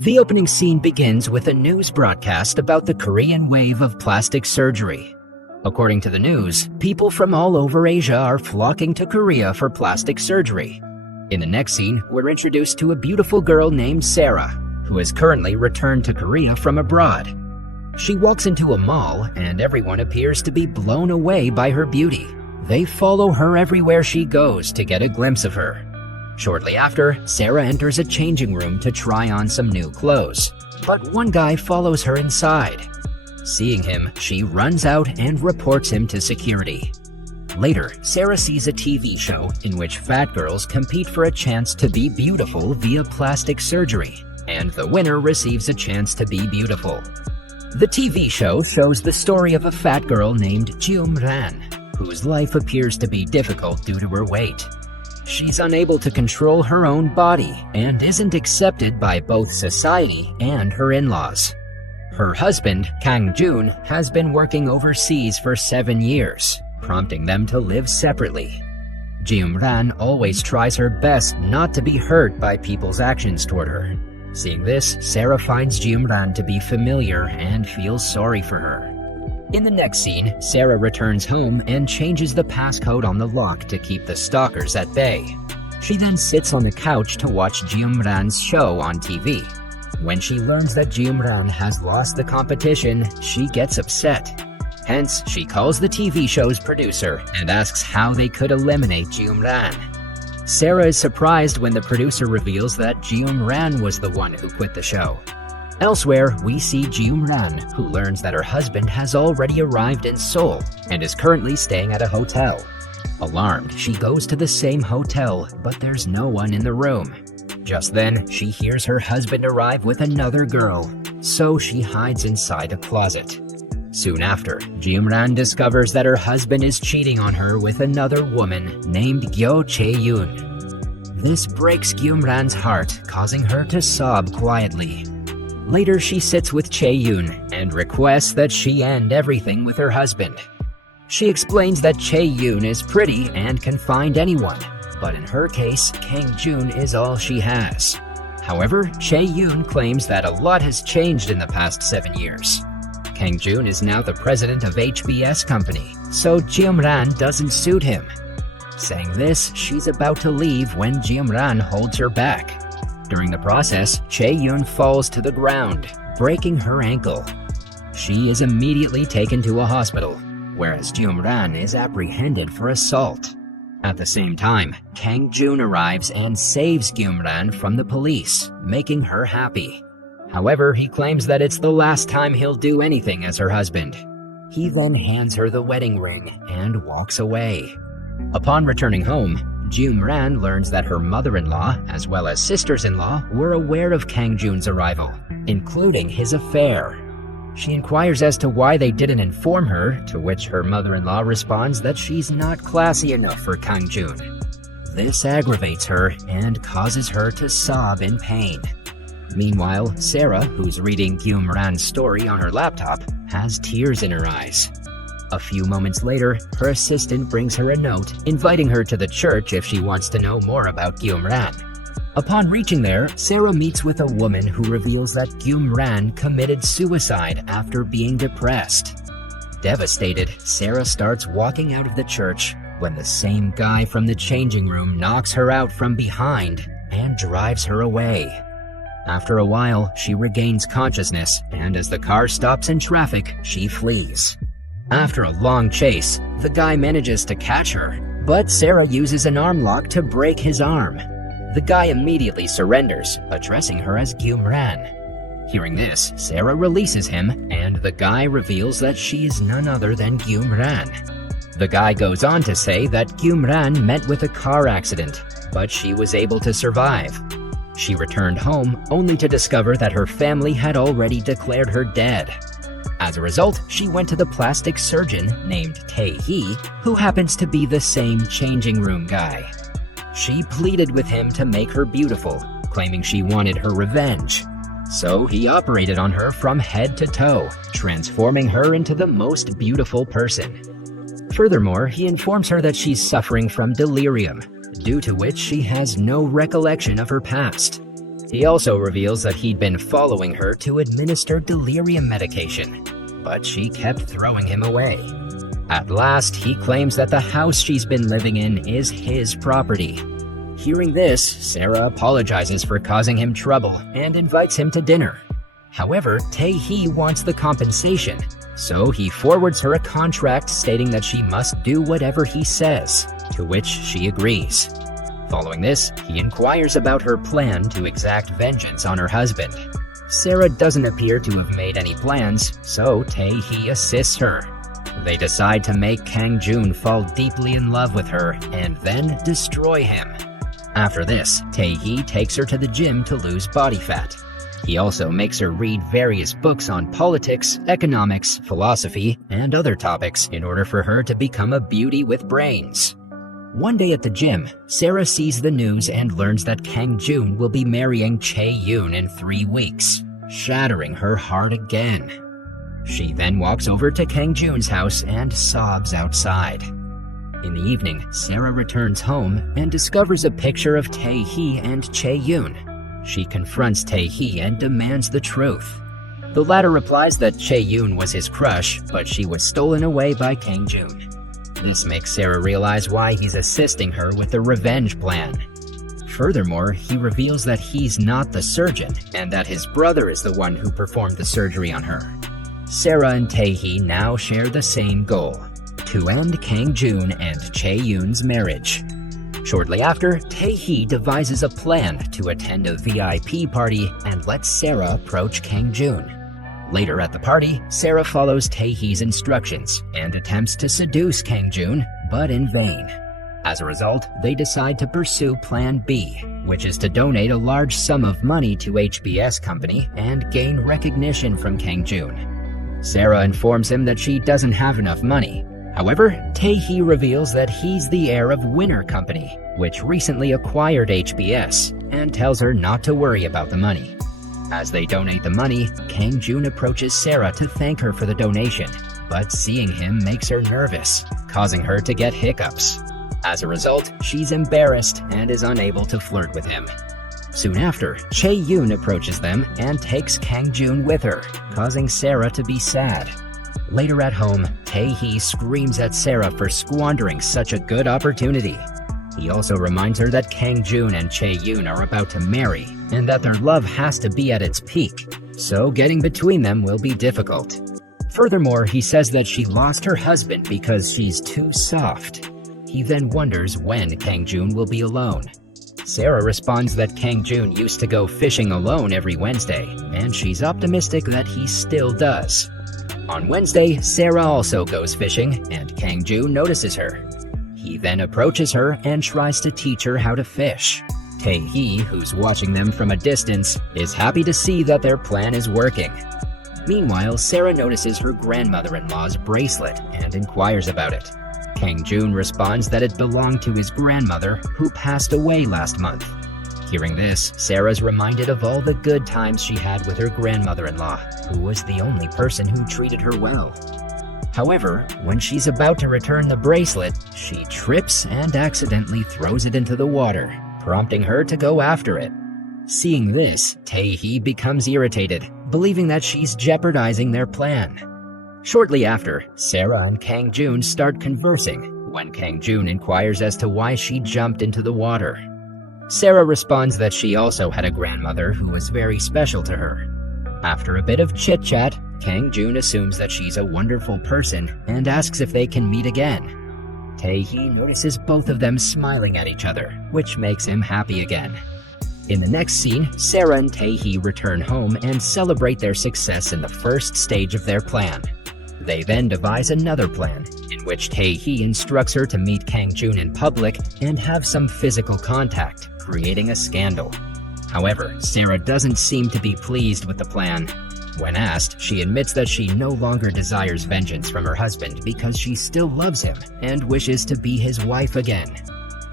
The opening scene begins with a news broadcast about the Korean wave of plastic surgery. According to the news, people from all over Asia are flocking to Korea for plastic surgery. In the next scene, we're introduced to a beautiful girl named Sara, who has currently returned to Korea from abroad. She walks into a mall, and everyone appears to be blown away by her beauty. They follow her everywhere she goes to get a glimpse of her. Shortly after, Sara enters a changing room to try on some new clothes, but one guy follows her inside. Seeing him, she runs out and reports him to security. Later, Sara sees a TV show in which fat girls compete for a chance to be beautiful via plastic surgery, and the winner receives a chance to be beautiful. The TV show shows the story of a fat girl named Ran, whose life appears to be difficult due to her weight. She's unable to control her own body and isn't accepted by both society and her in-laws. Her husband, Kang Joon, has been working overseas for 7 years, prompting them to live separately. Ran always tries her best not to be hurt by people's actions toward her. Seeing this, Sara finds Ran to be familiar and feels sorry for her. In the next scene, Sara returns home and changes the passcode on the lock to keep the stalkers at bay. She then sits on the couch to watch Ran's show on TV. When she learns that Ran has lost the competition, she gets upset. Hence, she calls the TV show's producer and asks how they could eliminate Ran. Sara is surprised when the producer reveals that Ran was the one who quit the show. Elsewhere, we see Ran, who learns that her husband has already arrived in Seoul and is currently staying at a hotel. Alarmed, she goes to the same hotel, but there's no one in the room. Just then, she hears her husband arrive with another girl, so she hides inside a closet. Soon after, Ran discovers that her husband is cheating on her with another woman named Tae Hee. This breaks Ran's heart, causing her to sob quietly. Later, she sits with Tae Hee and requests that she end everything with her husband. She explains that Tae Hee is pretty and can find anyone, but in her case, Kang Joon is all she has. However, Tae Hee claims that a lot has changed in the past 7 years. Kang Joon is now the president of HBS company, so Ran doesn't suit him. Saying this, she's about to leave when Ran holds her back. During the process, Tae Hee falls to the ground, breaking her ankle. She is immediately taken to a hospital, whereas Ran is apprehended for assault. At the same time, Kang Joon arrives and saves Ran from the police, making her happy. However, he claims that it's the last time he'll do anything as her husband. He then hands her the wedding ring and walks away. Upon returning home, Ran learns that her mother-in-law, as well as sisters-in-law, were aware of Kang Joon's arrival, including his affair. She inquires as to why they didn't inform her, to which her mother-in-law responds that she's not classy enough for Kang Joon. This aggravates her and causes her to sob in pain. Meanwhile, Sara, who's reading Ran's story on her laptop, has tears in her eyes. A few moments later, her assistant brings her a note inviting her to the church if she wants to know more about Ran. Upon reaching there, Sara meets with a woman who reveals that Ran committed suicide after being depressed. Devastated, Sara starts walking out of the church when the same guy from the changing room knocks her out from behind and drives her away. After a while, she regains consciousness, and as the car stops in traffic, she flees. After a long chase, the guy manages to catch her, but Sara uses an arm lock to break his arm. The guy immediately surrenders, addressing her as Ran. Hearing this, Sara releases him, and the guy reveals that she is none other than Ran. The guy goes on to say that Ran met with a car accident, but she was able to survive. She returned home only to discover that her family had already declared her dead. As a result, she went to the plastic surgeon named Tae Hee, who happens to be the same changing room guy. She pleaded with him to make her beautiful, claiming she wanted her revenge. So he operated on her from head to toe, transforming her into the most beautiful person. Furthermore, he informs her that she's suffering from delirium, due to which she has no recollection of her past. He also reveals that he'd been following her to administer delirium medication, but she kept throwing him away. At last, he claims that the house she's been living in is his property. Hearing this, Sara apologizes for causing him trouble and invites him to dinner. However, Tae Hee wants the compensation, so he forwards her a contract stating that she must do whatever he says, to which she agrees. Following this, he inquires about her plan to exact vengeance on her husband. Sara doesn't appear to have made any plans, so Tae Hee assists her. They decide to make Kang Joon fall deeply in love with her and then destroy him. After this, Tae Hee takes her to the gym to lose body fat. He also makes her read various books on politics, economics, philosophy, and other topics in order for her to become a beauty with brains. One day at the gym, Sara sees the news and learns that Kang Joon will be marrying Chae Yoon in 3 weeks, shattering her heart again. She then walks over to Kang Joon's house and sobs outside. In the evening, Sara returns home and discovers a picture of Tae Hee and Chae Yoon. She confronts Tae Hee and demands the truth. The latter replies that Chae Yoon was his crush, but she was stolen away by Kang Joon. This makes Sara realize why he's assisting her with the revenge plan. Furthermore, he reveals that he's not the surgeon and that his brother is the one who performed the surgery on her. Sara and Tae Hee now share the same goal: to end Kang Joon and Chae Yoon's marriage. Shortly after, Tae Hee devises a plan to attend a VIP party and lets Sara approach Kang Joon. Later at the party, Sara follows Tae Hee's instructions and attempts to seduce Kang Joon, but in vain. As a result, they decide to pursue Plan B, which is to donate a large sum of money to HBS Company and gain recognition from Kang Joon. Sara informs him that she doesn't have enough money. However, Tae Hee reveals that he's the heir of Winner Company, which recently acquired HBS, and tells her not to worry about the money. As they donate the money, Kang Joon approaches Sara to thank her for the donation, but seeing him makes her nervous, causing her to get hiccups. As a result, she's embarrassed and is unable to flirt with him. Soon after, Chae Yoon approaches them and takes Kang Joon with her, causing Sara to be sad. Later at home, Tae Hee screams at Sara for squandering such a good opportunity. He also reminds her that Kang Joon and Chae Yoon are about to marry, and that their love has to be at its peak, so getting between them will be difficult. Furthermore, he says that she lost her husband because she's too soft. He then wonders when Kang Joon will be alone. Sara responds that Kang Joon used to go fishing alone every Wednesday, and she's optimistic that he still does. On Wednesday, Sara also goes fishing, and Kang Joon notices her. He then approaches her and tries to teach her how to fish. Tae Hee, who's watching them from a distance, is happy to see that their plan is working. Meanwhile, Sara notices her grandmother-in-law's bracelet and inquires about it. Kang Joon responds that it belonged to his grandmother, who passed away last month. Hearing this, Sara's reminded of all the good times she had with her grandmother-in-law, who was the only person who treated her well. However, when she's about to return the bracelet, she trips and accidentally throws it into the water, prompting her to go after it. Seeing this, Tae Hee becomes irritated, believing that she's jeopardizing their plan. Shortly after, Sara and Kang Joon start conversing when Kang Joon inquires as to why she jumped into the water. Sara responds that she also had a grandmother who was very special to her. After a bit of chit-chat, Kang Joon assumes that she's a wonderful person and asks if they can meet again. Tae Hee notices both of them smiling at each other, which makes him happy again. In the next scene, Sara and Tae Hee return home and celebrate their success in the first stage of their plan. They then devise another plan, in which Tae Hee instructs her to meet Kang Joon in public and have some physical contact, creating a scandal. However, Sara doesn't seem to be pleased with the plan. When asked, she admits that she no longer desires vengeance from her husband because she still loves him and wishes to be his wife again.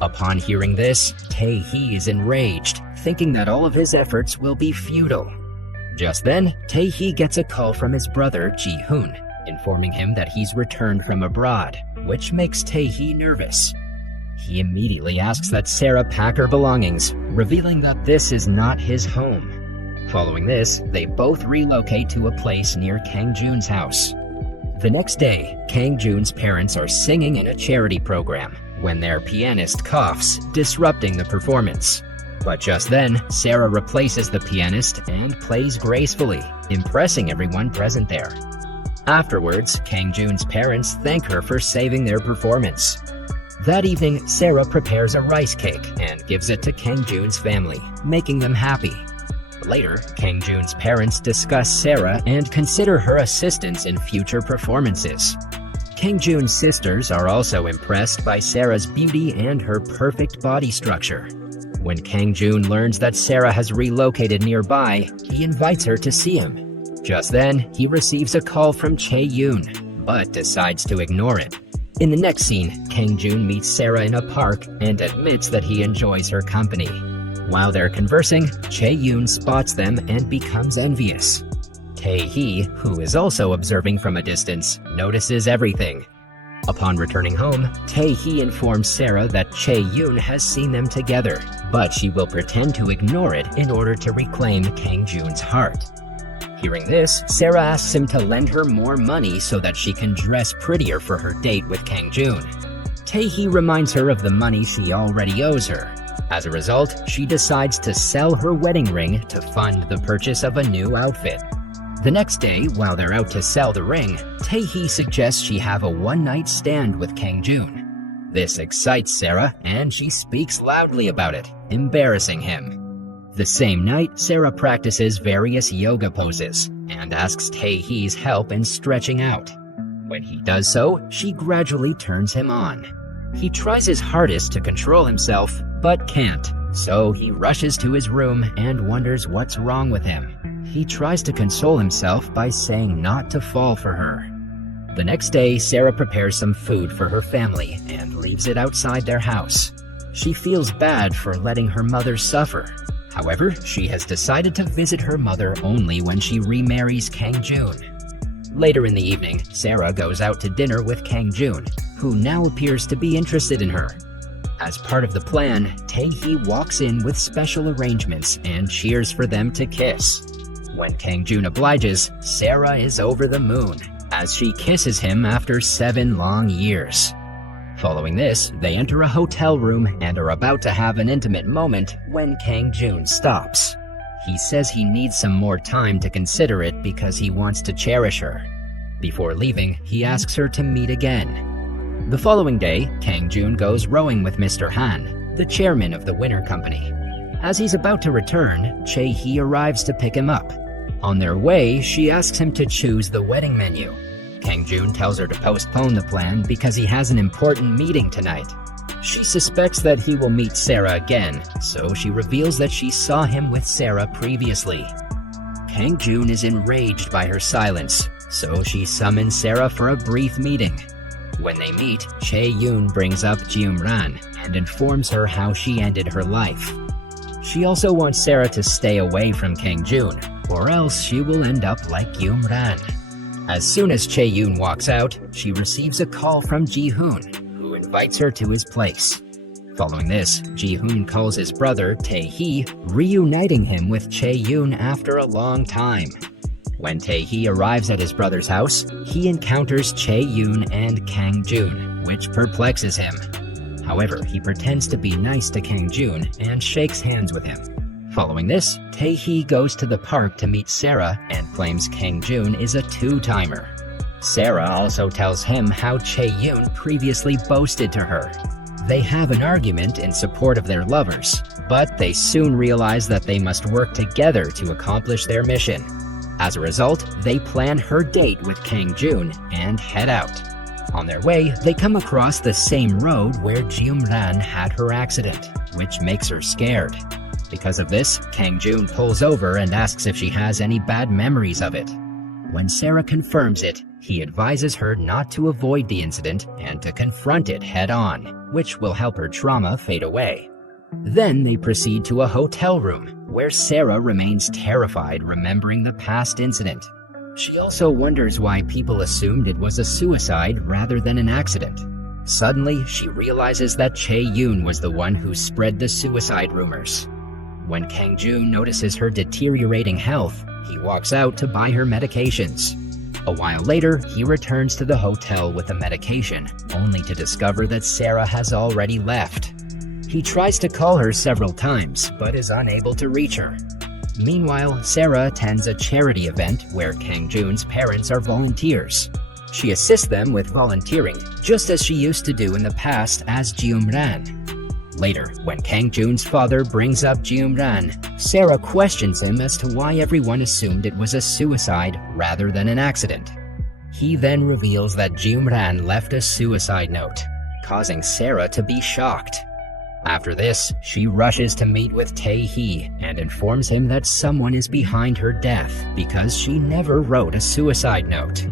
Upon hearing this, Tae Hee is enraged, thinking that all of his efforts will be futile. Just then, Tae Hee gets a call from his brother, Ji-hoon, informing him that he's returned from abroad, which makes Tae Hee nervous. He immediately asks that Sara pack her belongings, revealing that this is not his home. Following this, they both relocate to a place near Kang Joon's house. The next day, Kang Joon's parents are singing in a charity program when their pianist coughs, disrupting the performance. But just then, Sara replaces the pianist and plays gracefully, impressing everyone present there. Afterwards, Kang Joon's parents thank her for saving their performance. That evening, Sara prepares a rice cake and gives it to Kang Joon's family, making them happy. Later, Kang Joon's parents discuss Sara and consider her assistance in future performances. Kang Joon's sisters are also impressed by Sara's beauty and her perfect body structure. When Kang Joon learns that Sara has relocated nearby, he invites her to see him. Just then, he receives a call from Chae Yoon, but decides to ignore it. In the next scene, Kang Joon meets Sara in a park and admits that he enjoys her company. While they're conversing, Chae Yoon spots them and becomes envious. Tae Hee, who is also observing from a distance, notices everything. Upon returning home, Tae Hee informs Sara that Chae Yoon has seen them together, but she will pretend to ignore it in order to reclaim Kang Joon's heart. Hearing this, Sara asks him to lend her more money so that she can dress prettier for her date with Kang Joon. Tae Hee reminds her of the money she already owes her. As a result, she decides to sell her wedding ring to fund the purchase of a new outfit. The next day, while they're out to sell the ring, Tae Hee suggests she have a one-night stand with Kang Joon. This excites Sara, and she speaks loudly about it, embarrassing him. The same night, Sara practices various yoga poses and asks Tae Hee's help in stretching out. When he does so, she gradually turns him on. He tries his hardest to control himself, but can't, so he rushes to his room and wonders what's wrong with him. He tries to console himself by saying not to fall for her. The next day, Sara prepares some food for her family and leaves it outside their house. She feels bad for letting her mother suffer. However, she has decided to visit her mother only when she remarries Kang Joon. Later in the evening, Sara goes out to dinner with Kang Joon, who now appears to be interested in her. As part of the plan, Tae Hee walks in with special arrangements and cheers for them to kiss. When Kang Joon obliges, Sara is over the moon, as she kisses him after 7 long years. Following this, they enter a hotel room and are about to have an intimate moment when Kang Joon stops. He says he needs some more time to consider it because he wants to cherish her. Before leaving, he asks her to meet again. The following day, Kang Joon goes rowing with Mr. Han, the chairman of the Winter Company. As he's about to return, Chae Hee arrives to pick him up. On their way, she asks him to choose the wedding menu. Kang Joon tells her to postpone the plan because he has an important meeting tonight. She suspects that he will meet Sara again, so she reveals that she saw him with Sara previously. Kang Joon is enraged by her silence, so she summons Sara for a brief meeting. When they meet, Chae Yoon brings up Ran and informs her how she ended her life. She also wants Sara to stay away from Kang Joon, or else she will end up like Ran. As soon as Chae Yoon walks out, she receives a call from Ji-hoon, who invites her to his place. Following this, Ji-hoon calls his brother, Tae Hee, reuniting him with Chae Yoon after a long time. When Tae Hee arrives at his brother's house, he encounters Chae Yoon and Kang Joon, which perplexes him. However, he pretends to be nice to Kang Joon and shakes hands with him. Following this, Tae Hee goes to the park to meet Sara and claims Kang Joon is a two-timer. Sara also tells him how Chae Yoon previously boasted to her. They have an argument in support of their lovers, but they soon realize that they must work together to accomplish their mission. As a result, they plan her date with Kang Joon and head out. On their way, they come across the same road where Ran had her accident, which makes her scared. Because of this, Kang Joon pulls over and asks if she has any bad memories of it. When Sara confirms it, he advises her not to avoid the incident and to confront it head-on, which will help her trauma fade away. Then they proceed to a hotel room, where Sara remains terrified remembering the past incident. She also wonders why people assumed it was a suicide rather than an accident. Suddenly, she realizes that Tae Hee was the one who spread the suicide rumors. When Kang Joon notices her deteriorating health, he walks out to buy her medications. A while later, he returns to the hotel with the medication, only to discover that Sara has already left. He tries to call her several times, but is unable to reach her. Meanwhile, Sara attends a charity event where Kang Joon's parents are volunteers. She assists them with volunteering, just as she used to do in the past as Jeum-ran. Later, when Kang Joon's father brings up Jeum-ran, Sara questions him as to why everyone assumed it was a suicide rather than an accident. He then reveals that Jeum-ran left a suicide note, causing Sara to be shocked. After this, she rushes to meet with Tae Hee and informs him that someone is behind her death because she never wrote a suicide note.